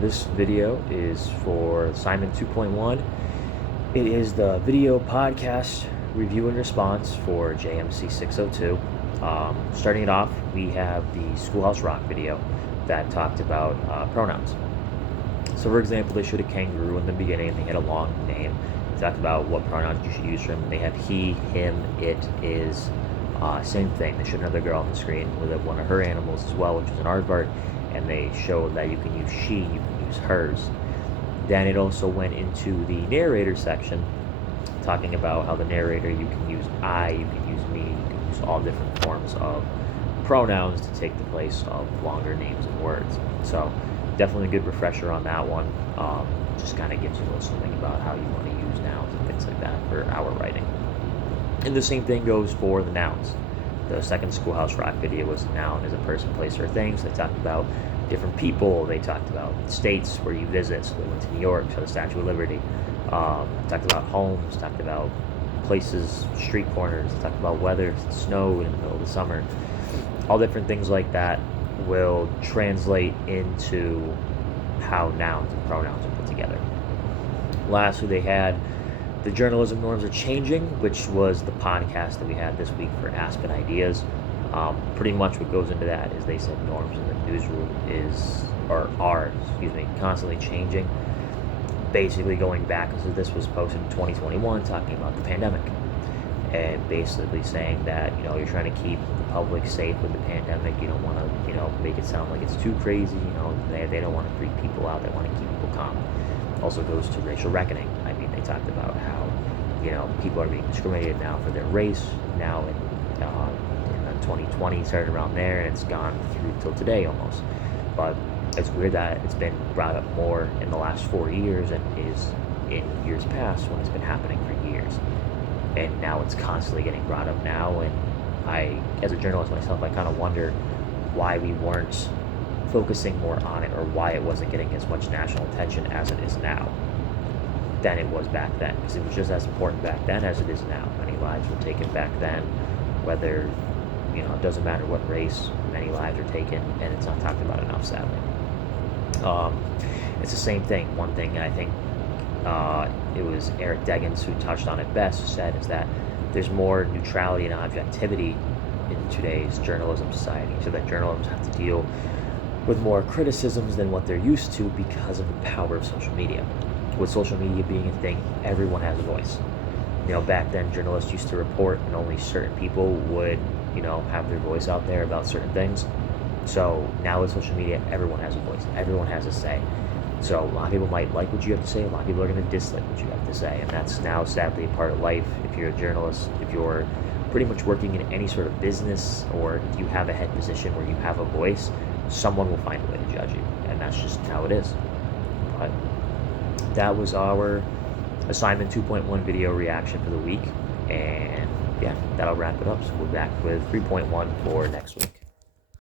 This video is for assignment 2.1. It is the video podcast review and response for JMC602. Starting it off, we have the Schoolhouse Rock video that talked about pronouns. So, for example, they showed a kangaroo in the beginning and they had a long name. They talked about what pronouns you should use for him. They had he, him, it, is. Same thing. They showed another girl on the screen with one of her animals as well, which was an aardvark, and they showed that you can use she, you can use hers. Then it also went into the narrator section, talking about how the narrator, you can use I, you can use me, you can use all different forms of pronouns to take the place of longer names and words. So definitely a good refresher on that one. Just kind of gives you a little something about how you want to use nouns and things like that for our writing. And the same thing goes for the nouns. The second Schoolhouse Rock video was a noun as a person, place, or thing. So they talked about different people. They talked about states where you visit. So they went to New York, so the Statue of Liberty. Talked about homes, talked about places, street corners, talked about weather, snow in the middle of the summer. All different things like that will translate into how nouns and pronouns are put together. Lastly, they had the journalism norms are changing, which was the podcast that we had this week for Aspen Ideas. Pretty much what goes into that is they said norms in the newsroom are constantly changing. Basically going back, because this was posted in 2021, talking about the pandemic, and basically saying that you're trying to keep the public safe with the pandemic. You don't want to make it sound like it's too crazy. They don't want to freak people out. They want to keep people calm. Also goes to racial reckoning. I mean, they talked about how people are being discriminated now for their race now in 2020, started around there, and it's gone through till today almost. But it's weird that it's been brought up more in the last 4 years and is in years past when it's been happening for years. And now it's constantly getting brought up now, and I, as a journalist myself, I kind of wonder why we weren't focusing more on it, or why it wasn't getting as much national attention as it is now than it was back then, because it was just as important back then as it is now. Many lives were taken back then, whether it doesn't matter what race, many lives are taken, and it's not talked about enough, sadly. It's the same thing. One thing I think it was Eric Deggans who touched on it best, said is that there's more neutrality and objectivity in today's journalism society, so that journalists have to deal with more criticisms than what they're used to because of the power of social media. With social media being a thing, everyone has a voice. Back then journalists used to report and only certain people would, have their voice out there about certain things. So now with social media, everyone has a voice. Everyone has a say. So a lot of people might like what you have to say. A lot of people are going to dislike what you have to say. And that's now sadly a part of life. If you're a journalist, if you're pretty much working in any sort of business, or you have a head position where you have a voice, someone will find a way to judge you, and that's just how it is. But that was our assignment 2.1 video reaction for the week, and yeah, that'll wrap it up. So we're back with 3.1 for next week.